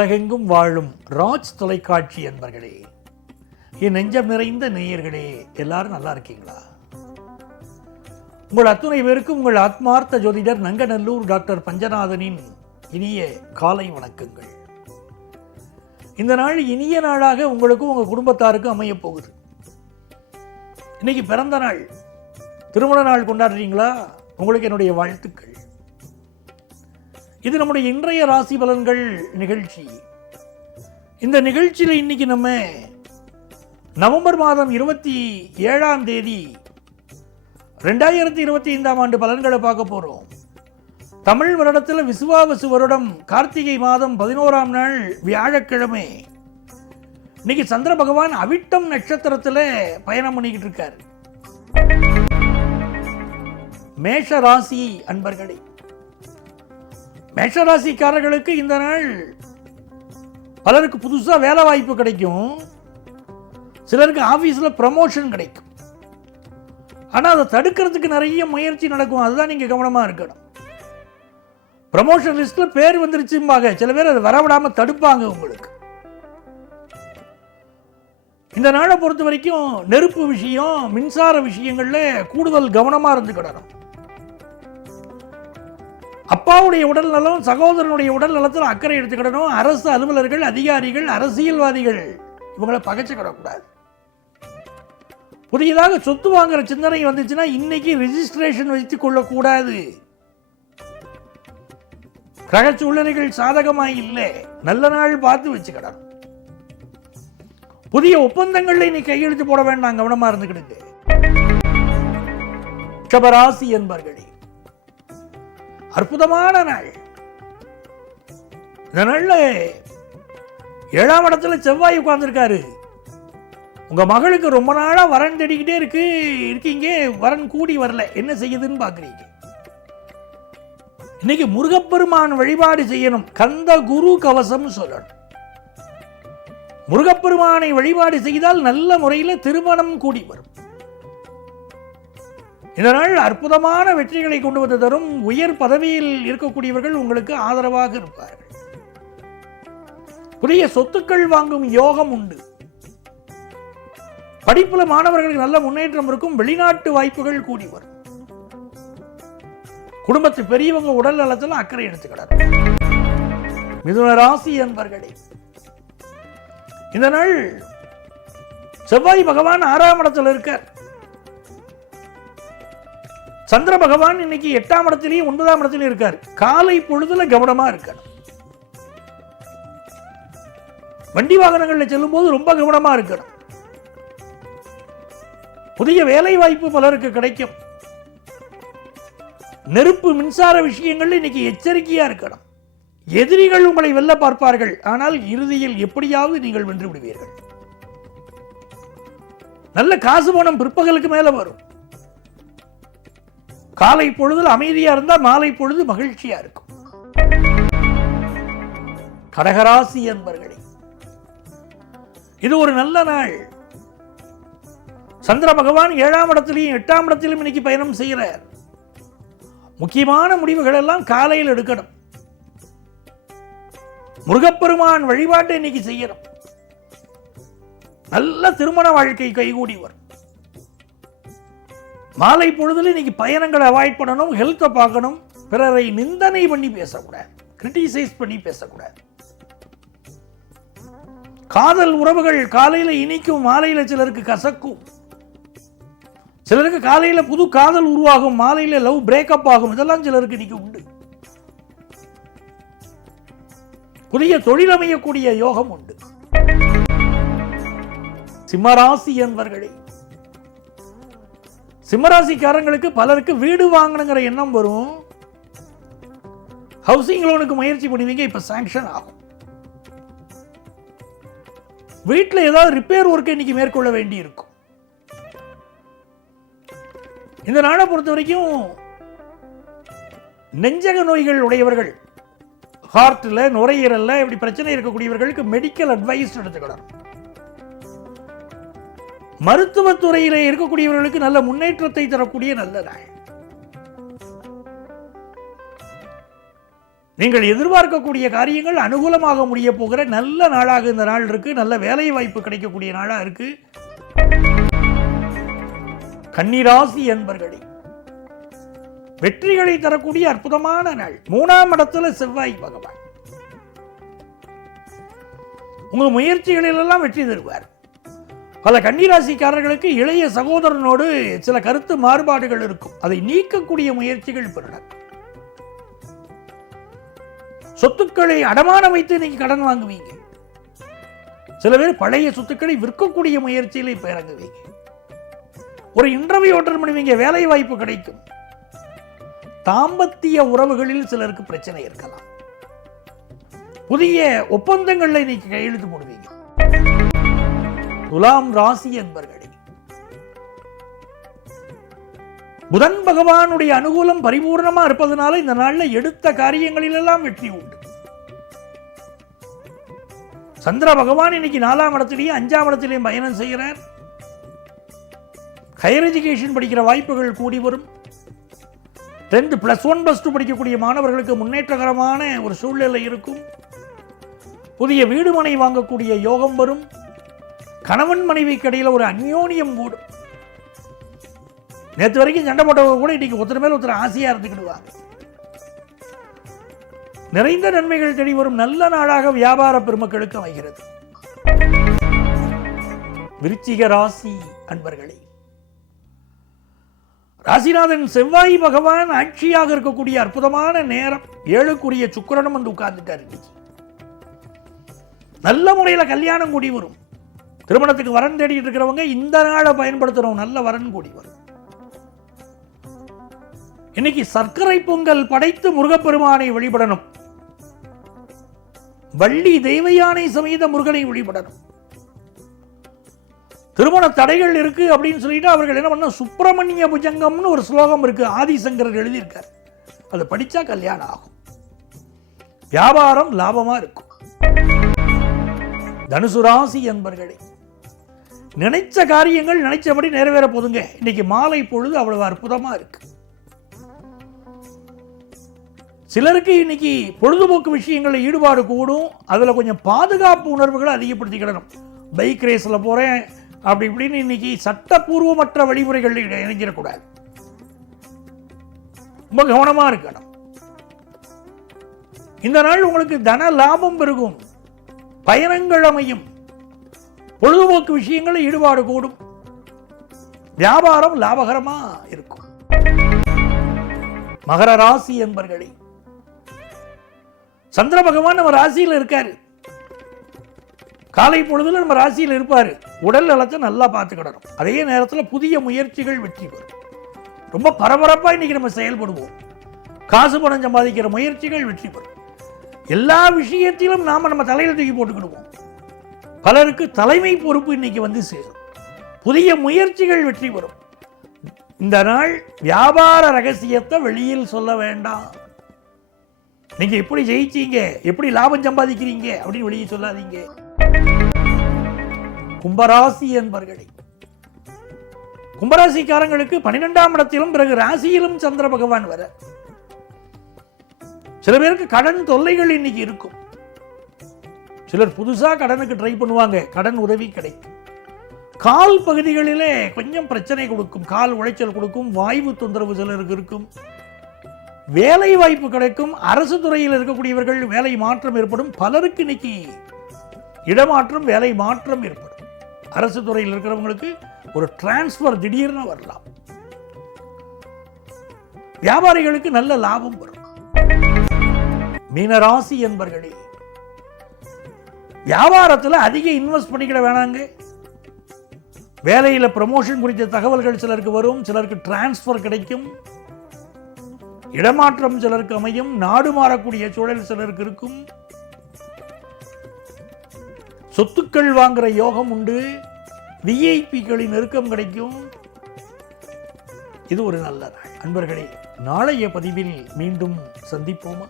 உலகெங்கும் வாழும் ராஜ் தொலைக்காட்சி என்பர்களே என் நெஞ்சம் நிறைந்த நேயர்களே எல்லாரும் நல்லா இருக்கீங்களா? உங்கள் அத்துணை பேருக்கும் உங்கள் ஆத்மார்த்த ஜோதிடர் நங்கநல்லூர் டாக்டர் பஞ்சநாதனின் இனிய காலை வணக்கங்கள். இந்த நாள் இனிய நாளாக உங்களுக்கும் உங்கள் குடும்பத்தாருக்கும் அமையப் போகுது. இன்னைக்கு பிறந்த நாள். திருமண நாள் கொண்டாடுறீங்களா? உங்களுக்கு என்னுடைய வாழ்த்துக்கள். இது நம்முடைய இன்றைய ராசி பலன்கள் நிகழ்ச்சி. இந்த நிகழ்ச்சியில் இன்னைக்கு நம்ம நவம்பர் மாதம் இருபத்தி ஏழாம் தேதி ரெண்டாயிரத்தி இருபத்தி ஐந்தாம் ஆண்டு பலன்களை பார்க்க போகிறோம் தமிழ் வருடத்தில் விசுவாவசு வருடம் கார்த்திகை மாதம் பதினோராம் நாள் வியாழக்கிழமை. இன்னைக்கு சந்திர பகவான் அவிட்டம் நட்சத்திரத்தில் பயணம் பண்ணிக்கிட்டு இருக்காரு. மேஷ ராசி அன்பர்களே மேஷராசிக்காரர்களுக்கு இந்த நாள் பலருக்கு புதுசாக வேலை வாய்ப்பு கிடைக்கும். சிலருக்கு ஆஃபீஸில் ப்ரமோஷன் கிடைக்கும். ஆனால் அதை தடுக்கிறதுக்கு நிறைய முயற்சி நடக்கும். அதுதான் நீங்கள் கவனமா இருக்கணும். ப்ரமோஷன் லிஸ்ட்டில் பேர் வந்துருச்சும்பாங்க. சில பேர் அதை வரவிடாமல் தடுப்பாங்க உங்களுக்கு. இந்த நாளை பொறுத்த வரைக்கும் நெருப்பு விஷயம் மின்சார விஷயங்கள்ல கூடுதல் கவனமாக இருந்துக்கிடணும். அப்பாவுடைய உடல் நலம் சகோதரனுடைய உடல் நலத்தில் அக்கறை எடுத்துக்கிடணும். அரசு அலுவலர்கள் அதிகாரிகள் அரசியல்வாதிகள் இவங்களை பகைச்சுக்கிடக்கூடாது. புதியதாக சொத்து வாங்குற சிந்தனை வந்துச்சுன்னா இன்னைக்கு ரிஜிஸ்ட்ரேஷன் வைத்துக் கொள்ளக்கூடாது. கிரக சூழ்நிலைகள் சாதகமாக இல்லை. நல்ல நாள் பார்த்து வச்சுக்கிடணும். புதிய ஒப்பந்தங்களில் நீ கையெழுத்து போட வேண்டாம் கவனமா இருந்துக்கிடுங்க. ரிஷபராசி என்பர்களே அற்புதமான நாள். இந்த நாள்ல ஏழாம் இடத்துல செவ்வாய் உட்கார்ந்துருக்காரு. உங்க மகளுக்கு ரொம்ப நாளா வரன் தேடிக்கிட்டே இருக்கு இருக்கீங்க வரன் கூடி வரல. என்ன செய்யுதுன்னு பாக்குறீங்க. இன்னைக்கு முருகப்பெருமான் வழிபாடு செய்யணும். கந்த குரு கவசம் சொல்லணும். முருகப்பெருமானை வழிபாடு செய்தால் நல்ல முறையில் திருமணம் கூடி வரும். இதனால் அற்புதமான வெற்றிகளை கொண்டு வந்து தரும் உயர் பதவியில் இருக்கக்கூடியவர்கள் உங்களுக்கு ஆதரவாக இருப்பார்கள். புதிய சொத்துக்கள் வாங்கும் யோகம் உண்டு. படிப்புல மாணவர்களுக்கு நல்ல முன்னேற்றம் இருக்கும் வெளிநாட்டு வாய்ப்புகள் கூடி வரும். குடும்பத்து பெரியவங்க உடல் நலத்தில் அக்கறை எடுத்துக்கிறார் மிதுன ராசி என்பர்களே இந்த நாள் செவ்வாய் பகவான் ஆறாம் இடத்தில் இருக்கார். சந்திர பகவான் இன்னைக்கு எட்டாம் இடத்திலேயும் ஒன்பதாம் இடத்திலையும் இருக்கார். காலை பொழுதுல கவனமா இருக்கார் வண்டி வாகனங்கள்ல செல்லும் போது ரொம்ப கவனமா இருக்கணும். புதிய வேலை வாய்ப்பு பலருக்கு கிடைக்கும். நெருப்பு மின்சார விஷயங்கள்ல இன்னைக்கு எச்சரிக்கையா இருக்கணும். எதிரிகள் உங்களை வெல்ல பார்ப்பார்கள். ஆனால் இறுதியில் எப்படியாவது நீங்கள் வென்று விடுவீர்கள். நல்ல காசு போனம் பிற்பகலுக்கு மேல வரும். காலை பொழுதில் அமைதியா இருந்தா மாலை பொழுது மகிழ்ச்சியா இருக்கும். கடகராசி என்பர்களே இது ஒரு நல்ல நாள். சந்திர பகவான் ஏழாம் இடத்திலையும் எட்டாம் இடத்திலும் இன்னைக்கு பயணம் செய்கிறார். முக்கியமான முடிவுகள் எல்லாம் காலையில் எடுக்கணும். முருகப்பெருமான் வழிபாட்டை இன்னைக்கு செய்யணும். நல்ல திருமண வாழ்க்கை கைகூடி வரும். மாலை பொழுதுல இன்னைக்கு பயணங்களை அவாய்ட் பண்ணணும் ஹெல்த்தை பார்க்கணும் பிறரை நிந்தனை பண்ணி பேசக்கூடாது கிரிட்டிசைஸ் பண்ணி பேசக்கூடாது. காதல் உறவுகள் காலையில இனிக்கும் மாலையில சிலருக்கு கசக்கும். சிலருக்கு காலையில புது காதல் உருவாகும் மாலையில லவ் பிரேக்கப் ஆகும் இதெல்லாம் சிலருக்கு இன்னைக்கு உண்டு. புதிய தொழில் அமையக்கூடிய யோகம் உண்டு. சிம்மராசி என்பர்களே சிம்மராசிக்காரங்களுக்கு பலருக்கு வீடு வாங்கணுங்கிற எண்ணம் வரும். ஹவுசிங் லோனுக்கு முயற்சி பண்ணுவீங்க இப்ப சாங்ஷன் ஆகும். வீட்டில் ஏதாவது ரிப்பேர் ஒர்க் இன்னைக்கு மேற்கொள்ள வேண்டி இருக்கும் இந்த நாளை பொறுத்த வரைக்கும் நெஞ்சக நோய்கள் உடையவர்கள் ஹார்ட்டில் நுரையீரலில் இப்படி பிரச்சனை இருக்கக்கூடியவர்களுக்கு மெடிக்கல் அட்வைஸ் எடுத்துக்கலாம் மருத்துவத்துறையில இருக்கக்கூடியவர்களுக்கு நல்ல முன்னேற்றத்தை தரக்கூடிய நல்ல நாள் நீங்கள் எதிர்பார்க்கக்கூடிய காரியங்கள் அனுகூலமாக முடிய போகிற நல்ல நாளாக இந்த நாள் இருக்கு. நல்ல வேலை வாய்ப்பு கிடைக்கக்கூடிய நாளா இருக்கு. கன்னிராசி என்பர்களே வெற்றிகளை தரக்கூடிய அற்புதமான நாள். மூணாம் இடத்துல செவ்வாய் பகவான். உங்க முயற்சிகளிலெல்லாம் வெற்றி தருவார். பல கன்னிராசிக்காரர்களுக்கு இளைய சகோதரனோடு சில கருத்து மாறுபாடுகள் இருக்கும். அதை நீக்கக்கூடிய முயற்சிகள் பெறணும் சொத்துக்களை அடமானம் வைத்து இன்னைக்கு கடன் வாங்குவீங்க. சில பேர் பழைய சொத்துக்களை விற்கக்கூடிய முயற்சியில் இப்ப இறங்குவீங்க ஒரு இன்டர்வியூ அட்டன் பண்ணுவீங்க வேலை வாய்ப்பு கிடைக்கும். தாம்பத்திய உறவுகளில் சிலருக்கு பிரச்சனை இருக்கலாம். புதிய ஒப்பந்தங்களை இன்னைக்கு கையெழுத்து போடுவீங்க. துலாம் ராசி என்பர்களே. புதன் பகவானுடைய அனுகூலம் பரிபூர்ணமா இருப்பதனால இந்த நாள்ல எடுத்த காரியங்களிலெல்லாம் வெற்றி உண்டு. சந்திர பகவான் இன்னைக்கு நாலாம் இடத்திலேயும் அஞ்சாம் இடத்திலேயும் பயணம் செய்கிறார். ஹையர் எஜுகேஷன் படிக்கிற வாய்ப்புகள் கூடி வரும். Tenth plus one plus two படிக்கக்கூடிய மாணவர்களுக்கு முன்னேற்றகரமான ஒரு சூழ்நிலை இருக்கும். புதிய வீடுமனை வாங்கக்கூடிய யோகம் வரும். கணவன் மனைவிக்கு இடையில ஒரு அந்யோனியம் கூடும் நேற்று வரைக்கும் சண்டை போட்டவங்க கூட இன்னைக்கு ஒருத்தர் மேல ஒருத்தர் ஆசையாக இருந்துக்கிடுவாங்க நிறைந்த நன்மைகள் தேடி வரும் நல்ல நாளாக வியாபார பெருமக்களுக்கு அமைகிறது. விருச்சிக ராசி அன்பர்களே ராசிநாதன் செவ்வாய் பகவான் ஆட்சியாக இருக்கக்கூடிய அற்புதமான நேரம். ஏழுக்குரிய சுக்கிரனும் வந்து உட்கார்ந்துட்டார் நல்ல முறையில கல்யாணம் கூடி வரும். திருமணத்துக்கு வரன் தேடிட்டு இருக்கிறவங்க இந்த நாளை பயன்படுத்துகிறோம் நல்ல வரன் கூடி வரும். இன்னைக்கு சர்க்கரை பொங்கல் படைத்து முருகப்பெருமானை வழிபடணும். வள்ளி தெய்வயானை சமேத முருகனை வழிபடணும். திருமண தடைகள் இருக்கு அப்படின்னு சொல்லிட்டு அவர்கள் என்ன பண்ண சுப்பிரமணிய புஜங்கம்னு ஒரு ஸ்லோகம் இருக்கு. ஆதிசங்கரர் எழுதியிருக்கார். அதை படிச்சா கல்யாணம் ஆகும். வியாபாரம் லாபமா இருக்கும். தனுசு ராசி என்பர்களே நினைச்ச காரியங்கள் நினைச்சபடி நிறைவேற போதுங்க. இன்னைக்கு மாலை பொழுது அவ்வளவு அற்புதமா இருக்கு. சிலருக்கு இன்னைக்கு பொழுதுபோக்கு விஷயங்களில் ஈடுபாடு கூடும். அதில் கொஞ்சம் பாதுகாப்பு உணர்வுகளை அதிகப்படுத்திக்கிடணும். பைக் ரேஸில் போகிறேன் அப்படி இப்படின்னு இன்னைக்கு சட்டப்பூர்வமற்ற வழிமுறைகளில் இணைஞ்சிடக்கூடாது. ரொம்ப கவனமாக இருக்கணும். இந்த நாள் உங்களுக்கு தன லாபம் பெருகும். பயணங்கள் அமையும். பொழுதுபோக்கு விஷயங்களில் ஈடுபாடு கூடும். வியாபாரம் லாபகரமா இருக்கும். மகர ராசி என்பர்களே சந்திர பகவான் நம்ம ராசியில் இருக்காரு. காலை பொழுதுல நம்ம ராசியில் இருப்பாரு. உடல் நலத்தை நல்லா பார்த்துக்கிடணும். அதே நேரத்தில் புதிய முயற்சிகள் வெற்றி பெறும். ரொம்ப பரபரப்பா இன்னைக்கு நம்ம செயல்படுவோம். காசு பணம் சம்பாதிக்கிற முயற்சிகள் வெற்றி பெறும். எல்லா விஷயத்திலும் நாம நம்ம தலையில தூக்கி போட்டுக்கிடுவோம். பலருக்கு தலைமை பொறுப்பு இன்னைக்கு வந்து சேரும். புதிய முயற்சிகள் வெற்றி பெறும். இந்த நாள் வியாபார ரகசியத்தை வெளியில் சொல்ல வேண்டாம். நீங்க எப்படி ஜெயிச்சீங்க? எப்படி லாபம் சம்பாதிக்கிறீங்க? அப்படின்னு வெளியே சொல்லாதீங்க. கும்பராசி என்பர்களே கும்பராசிக்காரங்களுக்கு பன்னிரெண்டாம் இடத்திலும் பிறகு ராசியிலும் சந்திர பகவான் வர. சில பேருக்கு கடன் தொல்லைகள் இன்னைக்கு இருக்கும். சிலர் புதுசா கடனுக்கு ட்ரை பண்ணுவாங்க. கடன் உதவி கிடைக்கும். கால் பகுதிகளிலே கொஞ்சம் பிரச்சனை கொடுக்கும். கால் உளைச்சல் கொடுக்கும். வாய்வு தொந்தரவு சிலருக்கு இருக்கும். வேலை வாய்ப்பு கிடைக்கும். அரசு துறையில் இருக்கக்கூடியவர்கள் வேலை மாற்றம் ஏற்படும். பலருக்கு இன்னைக்கு இடமாற்றம் வேலை மாற்றம் ஏற்படும். அரசு துறையில் இருக்கிறவங்களுக்கு ஒரு டிரான்ஸ்ஃபர் திடீர்னு வரலாம். வியாபாரிகளுக்கு நல்ல லாபம் வரும். மீனராசி என்பர்களே வியாபாரத்தில் அதிக இன்வெஸ்ட் பண்ணிக்கிட வேணாங்க. வேலையில் ப்ரமோஷன் குறித்த தகவல்கள் சிலருக்கு வரும் சிலருக்கு டிரான்ஸ்ஃபர் கிடைக்கும். இடமாற்றம் சிலருக்கு அமையும் நாடு மாறக்கூடிய சூழல் சிலருக்கு இருக்கும். சொத்துக்கள் வாங்குற யோகம் உண்டு. விஐபிகளின் நெருக்கம் கிடைக்கும். இது ஒரு நல்ல நாள். அன்பர்களே நாளைய பதிவில் மீண்டும் சந்திப்போமா?